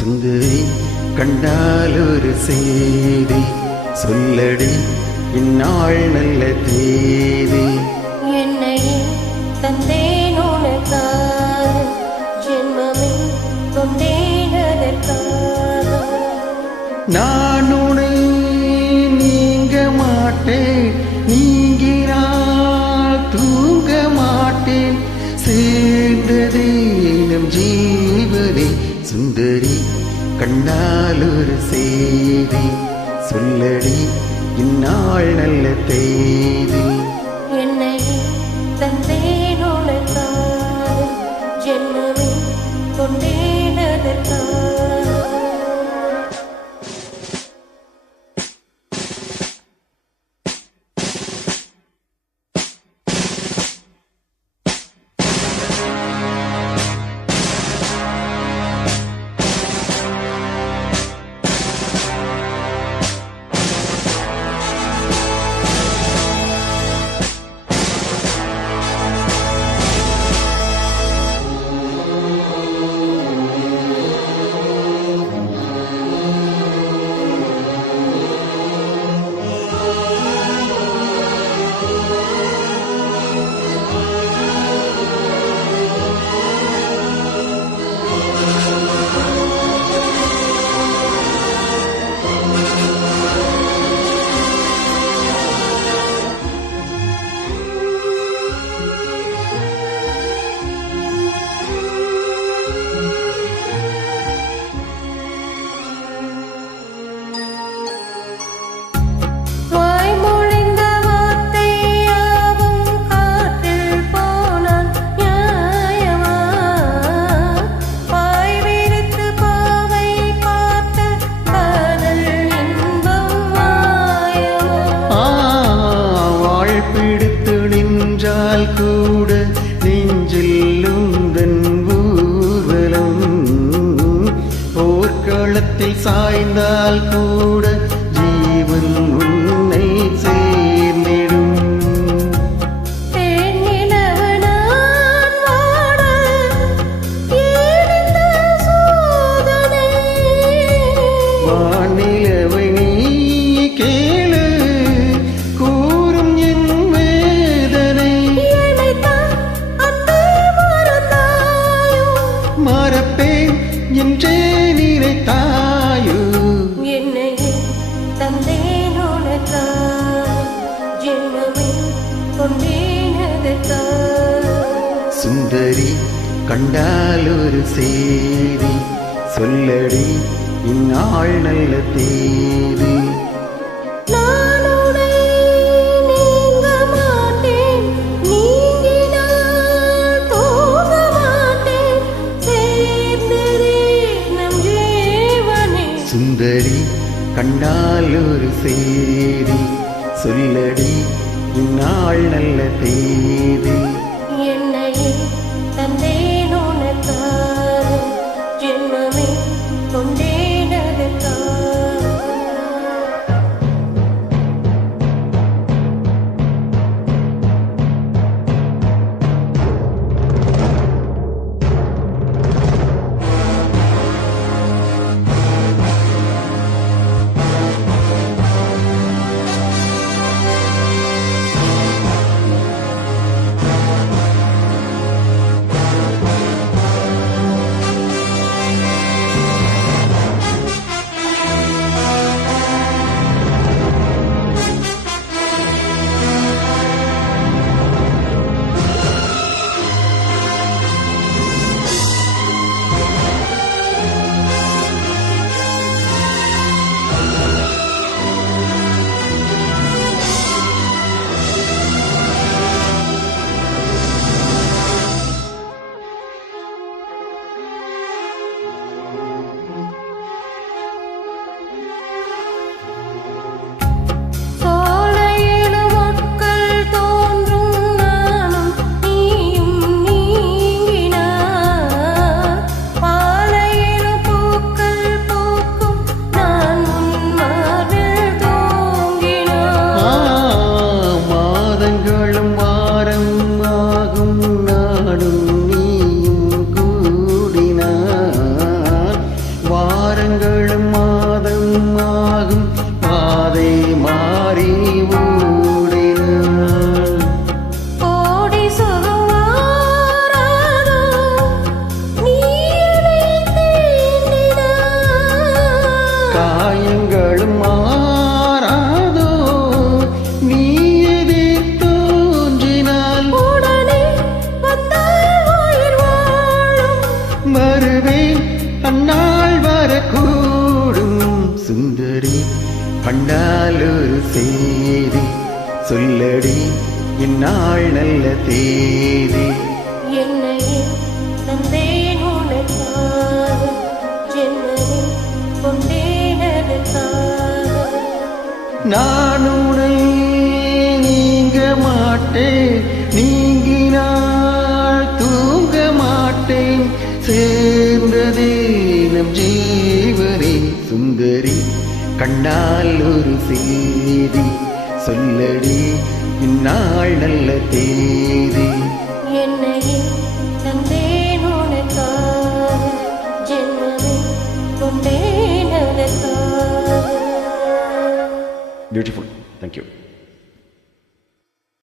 சுந்தரி கண்டால் ஒரு செய்தி சொல்லடி இந்நாள் நல்ல தேதி. என்னையே தந்தேன் உனக்காக, ஜென்மமே கொண்டேன் அதற்காக. நான் உன்னை நீங்க மாட்டேன், நீங்கினால் தூங்க மாட்டேன், சேர்ந்ததே நம் ஜீவனே. சுந்தரி கண்டால் ஒரு செய்தி சொல்லடி இந்நாள் நல்ல தேதி. என்னையே தந்தேன் உனக்காக, ஜென்மமே கொண்டேன் அதற்காக. கூட நெஞ்சில் உந்தன் ஊர்வலம், போர்க்களத்தில் சாய்ந்தால் கூட ஜீவன் உன்னை சேர்ந்திடும். வானிலவை நீ கேளு, கூறும் என் வேதனை. மறப்பேன் என்றே நினைத்தாயோ. என்னையே தந்தேன் உனக்காக, ஜென்மமே கொண்டேன் அதற்காக. சுந்தரி கண்டால் ஒரு செய்தி சொல்லடி இந்நாள் நல்ல தேதி. நான் உன்னை நீங்க மாட்டேன், நீங்கினால் தூங்க மாட்டேன், சேர்ந்ததே நம் ஜீவனே. சுந்தரி கண்டால் ஒரு செய்தி சொல்லடி இந்நாள் நல்ல தேதி. என்னையே தந்தேன் உனக்காக, ஜென்மமே கொண்டேன் அதற்காக. வருவேன் அந்நாள் வரக்கூடும் சுந்தரி கண்டால் ஒரு செய்தி சொல்லடி இந்நாள் நல்ல தேதி என்னையே தந்தேன் உனக்காக ஜென்மமே கொண்டேனதற்காக நான் உன்னை நீங்க மாட்டேன் நீங்கினால் தூங்க மாட்டேன் சேர்ந்ததே நம் ஜீவனே சுந்தரி கண்டால் ஒரு செய்தி சொல்லடி இந்நாள் நல்ல தேதி என்னையே தந்தேன் உனக்காக ஜென்மமே கொண்டேனதற்காக Beautiful. Thank you.